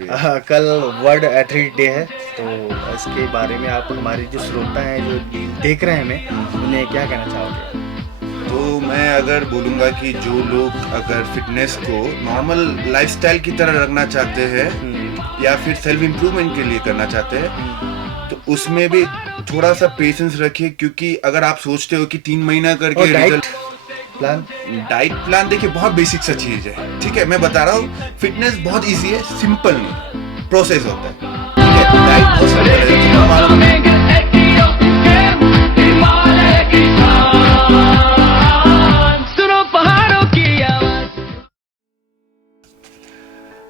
कल world athlete day है, तो इसके बारे में आप हमारे जो श्रोता हैं जो देख रहे हैं हमें, उन्हें क्या कहना चाहोगे? तो मैं अगर बोलूँगा कि जो लोग अगर फिटनेस को नॉर्मल लाइफस्टाइल की तरह रखना चाहते हैं या फिर सेल्फ इम्प्रूवमेंट के लिए करना चाहते हैं, तो उसमें भी थोड़ा सा पेशेंस रखिए, क्योंकि अगर आप सोचते हो कि 3 महीना करके और रिजल्ट प्लान डाइट प्लान देखिए बहुत बेसिक सा चीज है। ठीक है, मैं बता रहा हूँ, फिटनेस बहुत इजी है, सिंपल नहीं प्रोसेस होता है। ठीक है, डाइट बहुत सिंपल है, जितना मालूम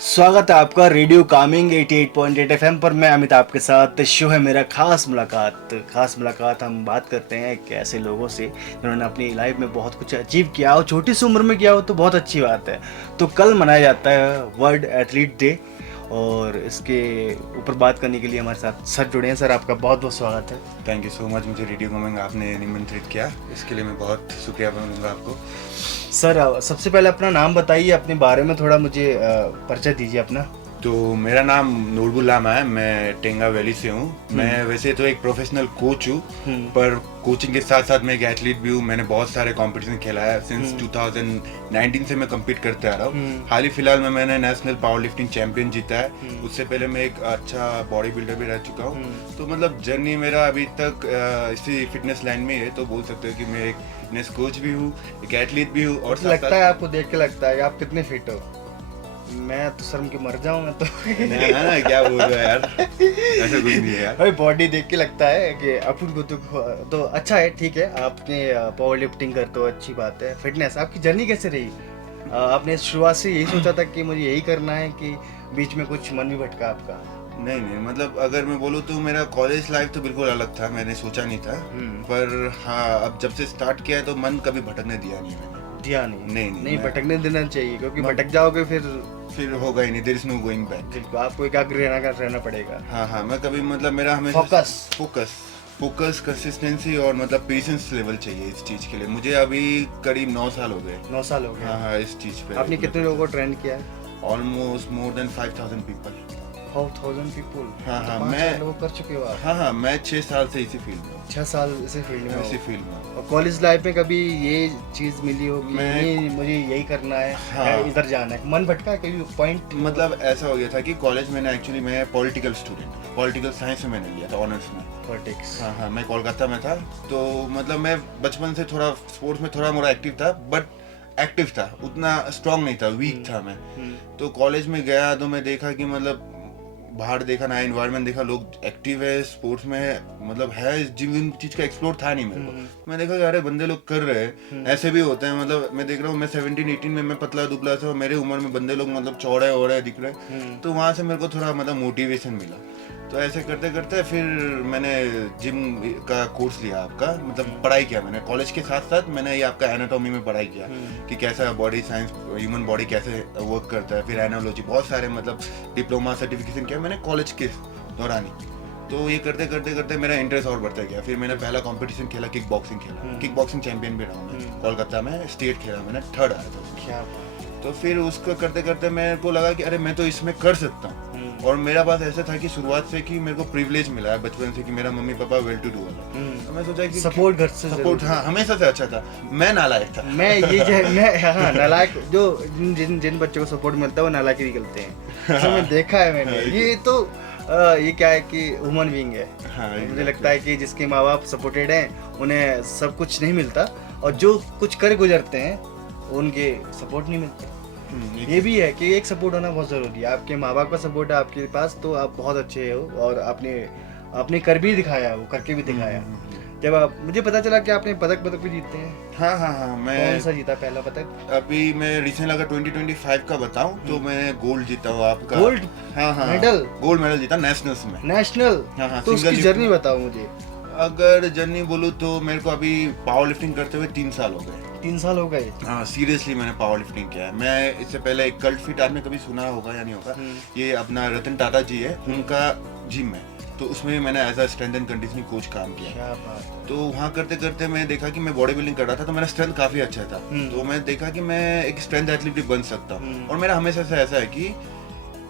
स्वागत है आपका रेडियो कामिंग 88.8 FM पर। मैं अमित आपके साथ। शो है मेरा खास मुलाकात। हम बात करते हैं एक ऐसे लोगों से जिन्होंने अपनी लाइफ में बहुत कुछ अचीव किया हो, छोटी सी उम्र में किया हो, तो बहुत अच्छी बात है। तो कल मनाया जाता है वर्ल्ड एथलीट डे, और इसके ऊपर बात करने के लिए हमारे साथ सर जुड़े हैं। सर, आपका बहुत बहुत स्वागत है। थैंक यू सो मच, मुझे रेडियो कामिंग आपने निमंत्रित किया, इसके लिए मैं बहुत शुक्रिया बोलूँगा आपको। सर, सबसे पहले अपना नाम बताइए, अपने बारे में थोड़ा मुझे परिचय दीजिए अपना। तो मेरा नाम नूरबुल लामा है, मैं टेंगा वैली से हूँ। मैं वैसे तो एक प्रोफेशनल कोच हूँ, पर कोचिंग के साथ साथ मैं एक एथलीट भी हूँ। मैंने बहुत सारे कंपटीशन खेला है, सिंस 2019 से मैं कम्पीट करते आ रहा हूँ। हाल ही फिलहाल में मैंने नेशनल पावर लिफ्टिंग चैंपियन जीता है। उससे पहले मैं एक अच्छा बॉडी बिल्डर भी रह चुका हूँ। तो मतलब जर्नी मेरा अभी तक इसी फिटनेस लाइन में है। तो बोल सकते हो कि मैं एक फिटनेस कोच भी हूँ, एक एथलीट भी हूँ। और लगता है आपको देख के लगता है कि आप कितने फिट हो। मैं तो शर्म के मर जाऊं मैं तो। ना क्या बोल रहा है यार, ऐसा कुछ नहीं है यार। भाई बॉडी देख के लगता है कि अपन को तो अच्छा है। ठीक है, आपने पावर लिफ्टिंग करते हो, अच्छी बात है। फिटनेस आपकी जर्नी कैसे रही? आपने शुरुआत से यही सोचा था कि मुझे यही करना है, कि बीच में कुछ मन भी भटका आपका? नहीं, मतलब अगर मैं बोलूँ तो मेरा कॉलेज लाइफ तो बिल्कुल अलग था, मैंने सोचा नहीं था। पर हाँ, अब जब से स्टार्ट किया है तो मन कभी भटकने दिया नहीं मैंने। नहीं, भटकने देना चाहिए, क्योंकि भटक जाओगे फिर होगा ही नहीं, there is no going back. बिल्कुल, आपको एकाग्र रहना पड़ेगा। हाँ, मैं कभी मतलब मेरा हमेशा फोकस कंसिस्टेंसी और मतलब पेशेंस लेवल चाहिए इस चीज के लिए। मुझे अभी करीब 9 साल हो गए। 9 साल हो गए? हाँ, इस चीज पे। आपने कितने लोगों को ट्रेन किया है? Almost more than 5000 people. 5000 people? हाँ, तो मैं लोग कर चुके हो आप? हाँ, मैं 6 साल से इसी फील्ड में हूँ। 6 साल इसी फील्ड में? और कॉलेज लाइफ में कभी ये चीज मिली हो कि नहीं, मुझे यही करना है? हाँ, इधर जाना है, मन भटका है कभी पॉइंट? मतलब ऐसा हो गया था कि कॉलेज में एक्चुअली मैं पॉलिटिकल स्टूडेंट, पॉलिटिकल साइंस में मैंने लिया था ऑनर्स में। पॉलिटिक्स? हाँ, मैं कोलकाता में था। तो मतलब मैं बचपन से थोड़ा स्पोर्ट्स में थोड़ा मोड़ा एक्टिव था, बट एक्टिव था, उतना स्ट्रांग नहीं था, वीक था मैं। तो कॉलेज में गया तो मैं देखा कि मतलब बाहर देखा, नया एनवायरनमेंट देखा, लोग एक्टिव है, स्पोर्ट्स में है, मतलब है, जिन चीज का एक्सप्लोर था नहीं मेरे को। मैं देखा कि अरे बंदे लोग कर रहे हैं, ऐसे भी होते हैं। मतलब मैं देख रहा हूँ, मैं 17-18 में मैं पतला दुबला था, मेरे उम्र में बंदे लोग मतलब चौड़े ओड़े दिख रहे। तो वहां से मेरे को थोड़ा मतलब मोटिवेशन मिला। तो ऐसे करते करते फिर मैंने जिम का कोर्स लिया आपका, मतलब पढ़ाई किया मैंने कॉलेज के साथ साथ। मैंने ये आपका एनाटॉमी में पढ़ाई किया कि कैसा बॉडी साइंस, ह्यूमन बॉडी कैसे वर्क करता है। फिर एनालॉजी, बहुत सारे मतलब डिप्लोमा सर्टिफिकेशन किया मैंने कॉलेज के दौरान ही। तो ये करते करते करते मेरा इंटरेस्ट और बढ़ता गया। फिर मैंने पहला कंपटीशन खेला, किक बॉक्सिंग चैंपियन भी रहा हूँ मैं कोलकाता में, स्टेट खेला मैंने, 3rd आया था। क्या? तो फिर उसको करते करते मेरे को लगा कि अरे मैं तो इसमें कर सकता हूँ। और मेरा पास ऐसा था कि शुरुआत से कि मेरे को प्रिविलेज मिला है बचपन से कि मेरा mummy papa well to do वाला। तो मैं सोचा कि सपोर्ट घर से, सपोर्ट हाँ हमेशा से अच्छा था। मैं नालायक था। हाँ, नालायक जो जिन बच्चों को सपोर्ट मिलता है वो नालायक निकलते हैं। तो मैं देखा है मैंने। ये तो ये क्या है कि ह्यूमन बीइंग है। मुझे लगता है कि जिसके माँ बाप सपोर्टेड हैं उन्हें सब कुछ नहीं मिलता, और जो कुछ कर गुजरते हैं उनके सपोर्ट नहीं मिलता। ये भी है कि एक सपोर्ट होना बहुत जरूरी है। आपके माँ बाप का सपोर्ट है आपके पास, तो आप बहुत अच्छे हो, और आपने कर भी दिखाया, वो करके भी दिखाया। जब मुझे पता चला कि आपने पदक भी जीते हैं। हाँ, मैं कौन सा जीता पहला पदक? अभी मैं रिसेंट अगर 2025 का बताऊं तो मैंने गोल्ड जीता हुआ आपका। गोल्ड? हाँ, मेडल? गोल्ड मेडल जीता नेशनल्स में। नेशनल? हाँ, तो उसकी जर्नी बताओ मुझे। अगर जर्नी बोलूं तो मेरे को अभी पावर लिफ्टिंग करते हुए 3 साल हो गए। 3 साल हो गए? हाँ, सीरियसली मैंने पावर लिफ्टिंग किया है। मैं इससे पहले एक कल्ट फिट, आपने कभी सुना होगा या नहीं होगा, ये अपना रतन टाटा जी है, उनका जिम है। तो उसमें मैंने as a strength and conditioning coach काम किया। क्या बात है। तो वहाँ करते करते मैं देखा कि मैं बॉडी बिल्डिंग कर रहा था, तो मेरा स्ट्रेंथ काफी अच्छा था। तो मैं देखा कि मैं एक स्ट्रेंथ एथलीट भी बन सकता हूँ। और मेरा हमेशा से ऐसा है कि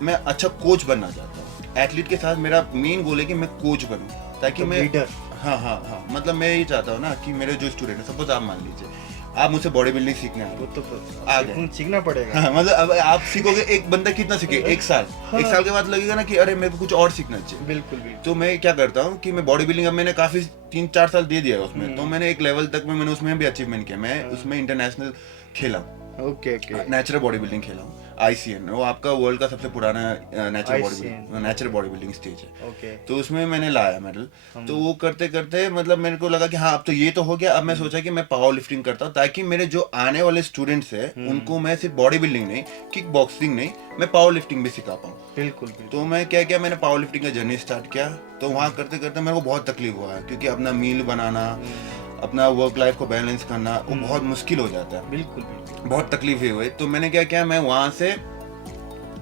मैं अच्छा कोच बनना चाहता हूँ। एथलीट के साथ मेरा मेन गोल है कि मैं कोच बनूं, ताकि मैं लीडर। हाँ, मतलब मैं ये चाहता हूँ ना कि मेरे जो स्टूडेंट है, सपोज आप मान लीजिए आप मुझसे बॉडी बिल्डिंग सीखने आ रहे वो हो, तो आ गए। सीखना पड़ेगा। हाँ, मतलब अब आप सीखोगे, एक बंदा कितना सीखे, एक साल, हाँ। एक साल के बाद लगेगा ना कि अरे मेरे को कुछ और सीखना चाहिए। बिल्कुल बिल्कुल। तो मैं क्या करता हूँ कि मैं बॉडी बिल्डिंग, अब मैंने काफी 3-4 साल दे दिया है उसमें, तो मैंने एक लेवल तक में मैंने उसमें भी अचीवमेंट किया, मैं उसमें इंटरनेशनल खेला हूँ, okay okay. Natural body building खेला हूँ, ICN, वो आपका वर्ल्ड का सबसे पुराना नेचुरल बॉडी बिल्डिंग स्टेज है। ओके। तो उसमें मैंने लाया मेडल। तो वो करते करते मतलब मेरे को लगा कि हाँ अब तो ये तो हो गया, अब मैं सोचा कि मैं पावर लिफ्टिंग करता हूँ, ताकि मेरे जो आने वाले स्टूडेंट्स हैं उनको मैं सिर्फ बॉडी बिल्डिंग नहीं, किक बॉक्सिंग नहीं, मैं पावर लिफ्टिंग भी सिखा पाऊँ। बिल्कुल बिल्कुल। तो मैं क्या किया, मैंने पावर लिफ्टिंग का जर्नी स्टार्ट किया। तो वहाँ करते करते मेरे को बहुत तकलीफ हुआ है, क्योंकि अपना मील बनाना, अपना वर्क लाइफ को बैलेंस करना वो बहुत मुश्किल हो जाता है, बिल्कुल बिल्कुल। बहुत तकलीफें हुई। तो मैंने क्या किया, मैं वहाँ से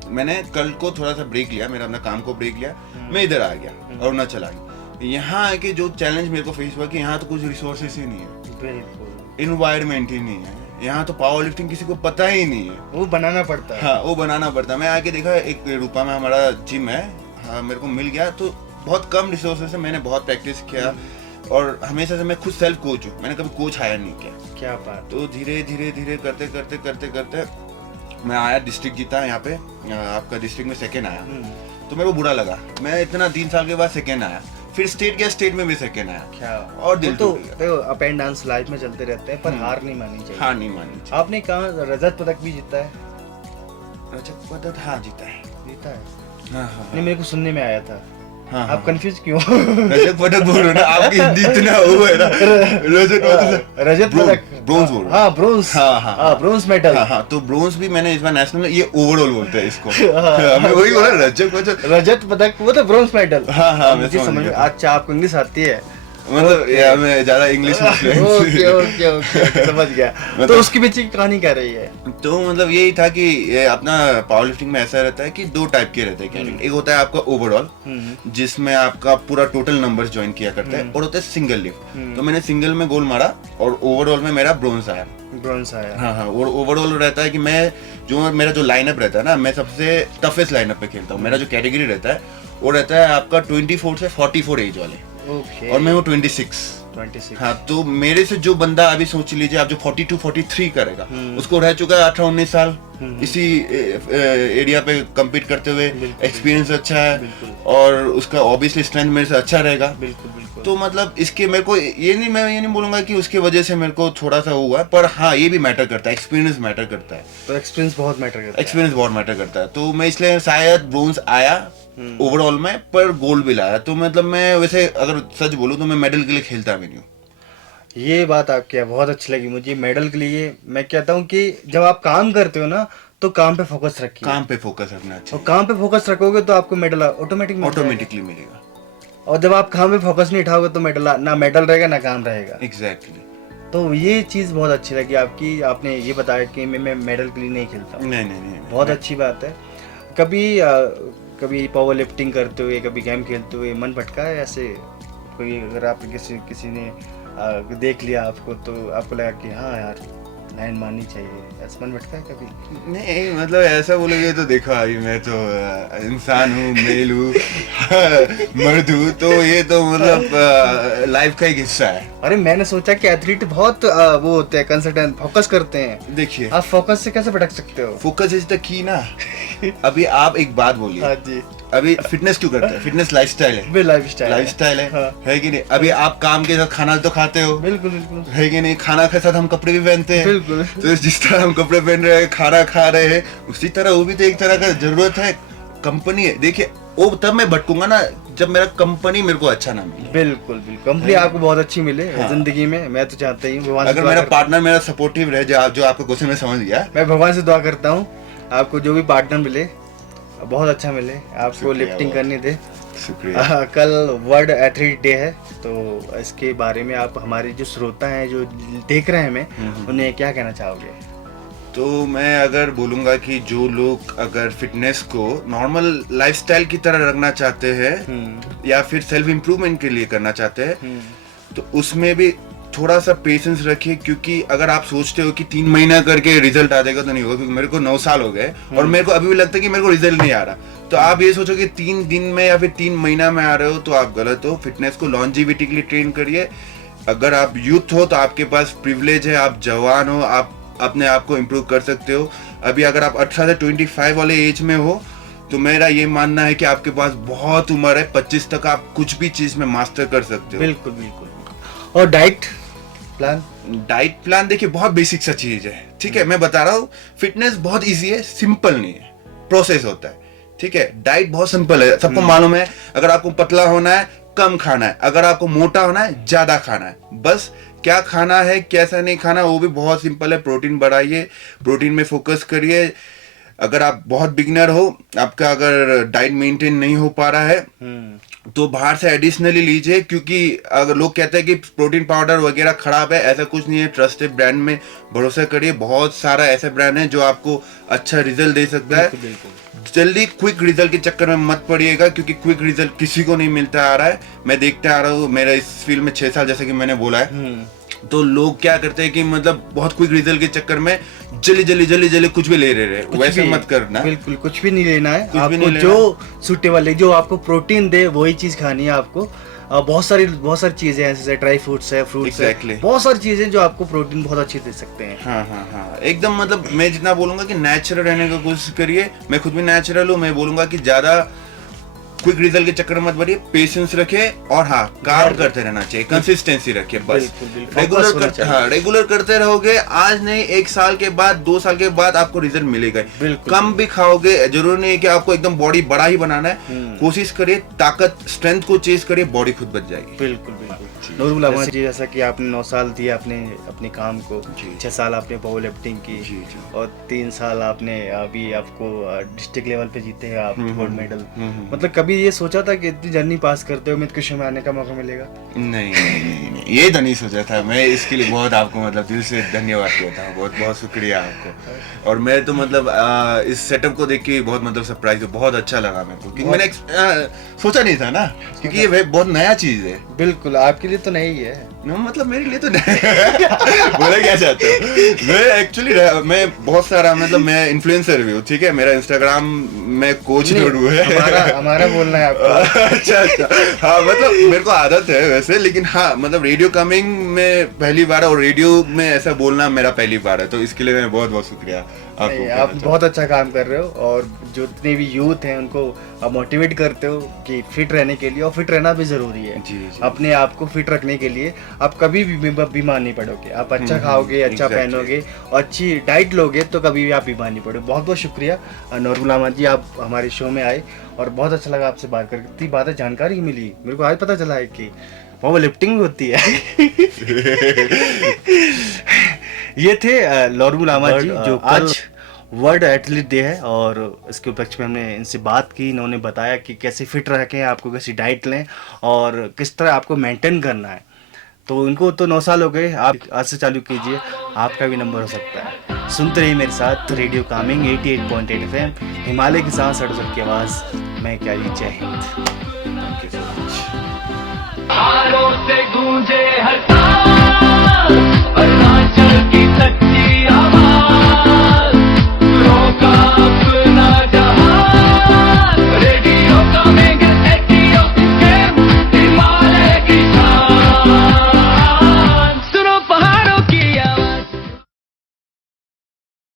मैंने कल को थोड़ा सा ब्रेक लिया, मेरा अपना काम को ब्रेक लिया, मैं इधर आ गया, अरुणाचल आ गया। यहाँ आके जो चैलेंज मेरे को फेस हुआ कि यहाँ तो कुछ रिसोर्सेस ही नहीं है, बिल्कुल। इन्वायरमेंट ही नहीं है, यहाँ तो पावर लिफ्टिंग किसी को पता ही नहीं है, वो बनाना पड़ता है। हाँ वो बनाना पड़ता है। मैं आके देखा, एक रूपा में हमारा जिम है, हाँ मेरे को मिल गया। तो बहुत कम रिसोर्सेस से मैंने बहुत प्रैक्टिस किया, और हमेशा से मैं खुद सेल्फ कोच हूँ, मैंने कभी कोच हायर नहीं किया। क्या बात। तो धीरे धीरे धीरे करते करते करते करते मैं आया, डिस्ट्रिक्ट जीता यहाँ पे, आपका डिस्ट्रिक्ट में सेकेंड आया। तो मेरे को बुरा लगा, मैं इतना 3 साल के बाद सेकेंड आया, फिर स्टेट गया, स्टेट में भी सेकेंड आया। क्या और दिल तो टूट गया। देखो, अप एंड डाउन लाइफ में चलते रहते हैं, पर हार नहीं माननी चाहिए। हार नहीं माननी चाहिए। आपने कहा रजत पदक भी जीता है? रजत पदक हाँ जीता है। जीता है। हाँ। नहीं, मेरे को सुनने में आया था। हाँ, आप कंफ्यूज क्यों? रजत पदक बोल रहे हो ना, आपकी हिंदी इतना वो है ना, रजत पदक, ब्रोंज बोल रहे हो। हाँ ब्रोंज, हाँ, ब्रोंज मेडल। हाँ, तो ब्रोंज भी मैंने इस बार नेशनल में, ये ओवरऑल बोलते हैं इसको। मैं वही बोला, रजत पदक, वो तो ब्रोंज मेडल। हाँ, मुझे समझ में। अच्छा, आपको इंग्लिश आती है? मतलब यार मैं ज्यादा इंग्लिश में ओके समझ गया। तो उसके पीछे की कहानी क्या रही है? तो मतलब यही था कि ये अपना पावर लिफ्टिंग में ऐसा रहता है कि 2 टाइप के रहते हैं कैटेगरी। एक होता है आपका ओवरऑल, जिसमें आपका पूरा टोटल नंबर्स ज्वाइन किया करता है, और होता है सिंगल लिफ्ट। तो मैंने सिंगल में गोल मारा, और ओवरऑल में मेरा ब्रोंज आया। ब्रोंज आया। हाँ, और ओवरऑल रहता है कि मैं जो मेरा जो लाइनअप रहता है ना, मैं सबसे टफेस्ट लाइनअप पे खेलता हूँ। मेरा जो कैटेगरी रहता है वो रहता है आपका 24 से 44 एज वाले, और मैं वो 26। हाँ, तो मेरे से जो बंदा, अभी सोच लीजिए आप, जो 42-43 करेगा, उसको रह चुका है 18-19 साल इसी एरिया पे compete करते हुए, एक्सपीरियंस अच्छा है, और उसका ऑब्वियसली स्ट्रेंथ मेरे से अच्छा रहेगा। बिल्कुल। तो मतलब इसके मेरे को मैं ये नहीं बोलूंगा कि उसके वजह से मेरे को थोड़ा सा हुआ, पर हाँ ये भी मैटर करता है, एक्सपीरियंस मैटर करता है। तो एक्सपीरियंस बहुत मैटर करता है। एक्सपीरियंस बहुत मैटर करता है। तो मैं इसलिए शायद ब्रोंज आया ओवरऑल में, पर गोल्ड भी लाया। तो मतलब मैं वैसे अगर सच बोलूं तो मैं मेडल के लिए खेलता भी नहीं हूँ। ये बात आपकी बहुत अच्छी लगी मुझे। मेडल के लिए मैं कहता हूँ कि जब आप काम करते हो ना, तो काम पे फोकस रखिए। काम पे फोकस रखना चाहिए, और काम पे फोकस रखोगे तो आपको मेडल ऑटोमेटिकली मिलेगा। और जब आप काम पे फोकस नहीं उठाओगे तो ना मेडल रहेगा ना काम रहेगा। एग्जैक्टली। तो ये चीज बहुत अच्छी लगी आपकी। आपने ये बताया कि मैं मेडल के लिए नहीं खेलता हूँ। नहीं, बहुत अच्छी बात है। कभी पावर लिफ्टिंग करते हुए, कभी गेम खेलते हुए मन भटका है ऐसे? कोई अगर आप किसी ने देख लिया आपको, तो आपको लगा कि हाँ यार लाइन मारनी चाहिए, ऐसा मन भटका है कभी? नहीं, मतलब ऐसा बोलोगे तो देखो, अभी मैं तो इंसान हूँ, मेल हूँ, मर्द हूँ, तो ये तो मतलब लाइफ का एक हिस्सा है। अरे मैंने सोचा कि एथलीट बहुत वो होते हैं, कंसल्टेंट, फोकस करते हैं। देखिए, आप फोकस से कैसे भटक सकते हो? फोकस इज द की ना। अभी आप एक बात बोलिए। हाँ जी। अभी फिटनेस क्यों करते हैं? फिटनेस लाइफस्टाइल है। लाइफस्टाइल है, हाँ। है कि नहीं? अभी आप काम के साथ खाना तो खाते हो, बिल्कुल है कि नहीं? खाना के साथ हम कपड़े भी पहनते हैं। बिल्कुल। तो जिस तरह हम कपड़े पहन रहे हैं, खाना खा रहे हैं, उसी तरह वो भी तो एक तरह का जरूरत है। कंपनी है, देखिए वो तब मैं भटकूंगा ना जब मेरा कंपनी मेरे को अच्छा ना मिले। बिल्कुल कंपनी आपको बहुत अच्छी मिले। हाँ। जिंदगी में मैं तो चाहता ही हूँ अगर मेरा पार्टनर मेरा सपोर्टिव रहे, जो आपका क्वेश्चन में समझ गया, मैं भगवान से दुआ करता हूँ आपको जो भी पार्टनर मिले बहुत अच्छा मिले, आपको लिफ्टिंग करने दे। शुक्रिया। कल वर्ल्ड एथलीट डे है, तो इसके बारे में आप हमारे जो श्रोता हैं, जो देख रहे हैं हमें, उन्हें क्या कहना चाहोगे? तो मैं अगर बोलूँगा कि जो लोग अगर फिटनेस को नॉर्मल लाइफस्टाइल की तरह रखना चाहते हैं, या फिर सेल्फ इम्प्रूवमेंट के लिए करना चाहते हैं, तो उसमें भी थोड़ा सा पेशेंस रखिए, क्योंकि अगर आप सोचते हो कि 3 महीना करके रिजल्ट आ जाएगा तो नहीं होगा, क्योंकि मेरे को 9 साल हो गए और मेरे को अभी भी लगता है कि मेरे को रिजल्ट नहीं आ रहा। तो आप ये सोचो कि 3 दिन में या फिर 3 महीना में आ रहे हो तो आप गलत हो। फिटनेस को लॉन्जिविटी के लिए ट्रेन करिए। अगर आप यूथ हो तो आपके पास प्रिविलेज है, आप जवान हो, आप अपने आप को इम्प्रूव कर सकते हो। अभी अगर आप 18 से 25 वाले एज में हो तो मेरा ये मानना है कि आपके पास बहुत उम्र है, 25 तक आप कुछ भी चीज में मास्टर कर सकते हो। बिल्कुल बिल्कुल। और डाइट प्लान देखिए बहुत बेसिक सा चीज है, ठीक है। मैं बता रहा हूँ, फिटनेस बहुत इजी है, सिंपल नहीं है, प्रोसेस होता है, ठीक है। डाइट बहुत सिंपल है, सबको मालूम है। अगर आपको पतला होना है कम खाना है, अगर आपको मोटा होना है ज्यादा खाना है। बस क्या खाना है कैसा नहीं खाना वो भी बहुत सिंपल है। प्रोटीन बढ़ाइए, प्रोटीन में फोकस करिए। अगर आप बहुत बिगिनर हो, आपका अगर डाइट मेंटेन नहीं हो पा रहा है तो बाहर से एडिशनली लीजिए, क्योंकि अगर लोग कहते हैं कि प्रोटीन पाउडर वगैरह खराब है, ऐसा कुछ नहीं है। ट्रस्टेड ब्रांड में भरोसा करिए, बहुत सारा ऐसा ब्रांड है जो आपको अच्छा रिजल्ट दे सकता है। जल्दी क्विक रिजल्ट के चक्कर में मत पड़िएगा, क्योंकि क्विक रिजल्ट किसी को नहीं मिलता आ रहा है। मैं देखते आ रहा हूँ, मेरा इस फील्ड में 6 साल जैसे कि मैंने बोला है, तो लोग क्या करते हैं कि मतलब बहुत क्विक रिजल्ट के चक्कर में जल्दी कुछ भी ले रहे हैं। वैसे मत करना, बिल्कुल कुछ भी नहीं लेना है। आपको जो सूटेबल है, जो आपको प्रोटीन दे वही चीज खानी है आपको। बहुत सारी चीजें हैं, जैसे ड्राई फ्रूट्स है, फ्रूट्स है, बहुत सारी चीजें जो आपको प्रोटीन बहुत अच्छी दे सकते हैं। हाँ, एकदम मतलब मैं जितना बोलूंगा कि नेचुरल रहने का कोशिश करिए। मैं खुद भी नेचुरल हूँ। मैं बोलूंगा कि ज्यादा क्विक रिजल्ट के चक्कर में मत बढ़िए, पेशेंस रखे और हाँ काम करते रहना चाहिए, कंसिस्टेंसी रखिए बस। रेगुलर करते रहोगे, आज नहीं 1 साल के बाद 2 साल के बाद आपको रिजल्ट मिलेगा। कम भी खाओगे, जरूरी नहीं है कि आपको एकदम बॉडी बड़ा ही बनाना है। कोशिश करिए, ताकत स्ट्रेंथ को चेज करिए, बॉडी खुद बच जाएगी। बिल्कुल नूरुल अहमद जी, जैसा कि आपने 9 साल दिए अपने काम को, 6 साल आपने पावर लिफ्टिंग की और 3 साल आपने अभी आपको डिस्ट्रिक्ट लेवल पे जीते हैं आप गोल्ड मेडल। मतलब कभी ये सोचा था कि इतनी जर्नी पास करते हो मैं शो में आने का मौका मिलेगा? नहीं, ये तो नहीं सोचा था। मैं इसके लिए बहुत आपको मतलब दिल से धन्यवाद कहता हूँ, बहुत बहुत शुक्रिया आपको। और मैं तो मतलब इस सेटअप को देख के बहुत मतलब सरप्राइज हूँ, बहुत अच्छा लगा मेरे को, क्योंकि मैंने सोचा नहीं था ना, क्योंकि ये बहुत नया चीज है। बिल्कुल, आपके लिए तो नहीं है ना, मतलब मेरे लिए तो बोला क्या चाहते हो। मैं एक्चुअली मैं बहुत सारा मतलब मैं इन्फ्लुएंसर भी हूँ, ठीक है। मेरा इंस्टाग्राम में कोच जोड़ू है, हमारा बोलना है आपको। अच्छा हाँ, मतलब मेरे को आदत है वैसे, लेकिन हाँ मतलब रेडियो कमिंग में पहली बार और रेडियो में ऐसा बोलना मेरा पहली बार है, तो इसके लिए मैं बहुत बहुत शुक्रिया आपको। आप बहुत अच्छा काम कर रहे हो और जो जितने भी यूथ हैं उनको आप मोटिवेट करते हो कि फिट रहने के लिए, और फिट रहना भी जरूरी है। जी। अपने आप को फिट रखने के लिए आप कभी भी बीमार नहीं पड़ोगे। आप अच्छा खाओगे, अच्छा पहनोगे और अच्छी डाइट लोगे तो कभी भी आप बीमार नहीं पड़ोगे। बहुत बहुत शुक्रिया नूरुल अहमद जी, आप हमारे शो में आए और बहुत अच्छा लगा आपसे बात करके। इतनी बातें जानकारी मिली, मेरे को आज पता चला है कि वो लिफ्टिंग भी होती है। ये थे नूरुल अहमद जी, जो आज वर्ल्ड एथलीट डे है और इसके उपलक्ष्य में हमने इनसे बात की। इन्होंने बताया कि कैसे फिट रखें, आपको कैसी डाइट लें और किस तरह आपको मेंटेन करना है। तो इनको तो 9 साल हो गए, आप आज से चालू कीजिए, आपका भी नंबर हो सकता है। सुनते रहिए मेरे साथ रेडियो कामिंग 88.8 FM, हिमालय के साथ सड़सड़ की आवाज़। मैं क्या जी, जय Hind. Thank you so much. से गूंजे हर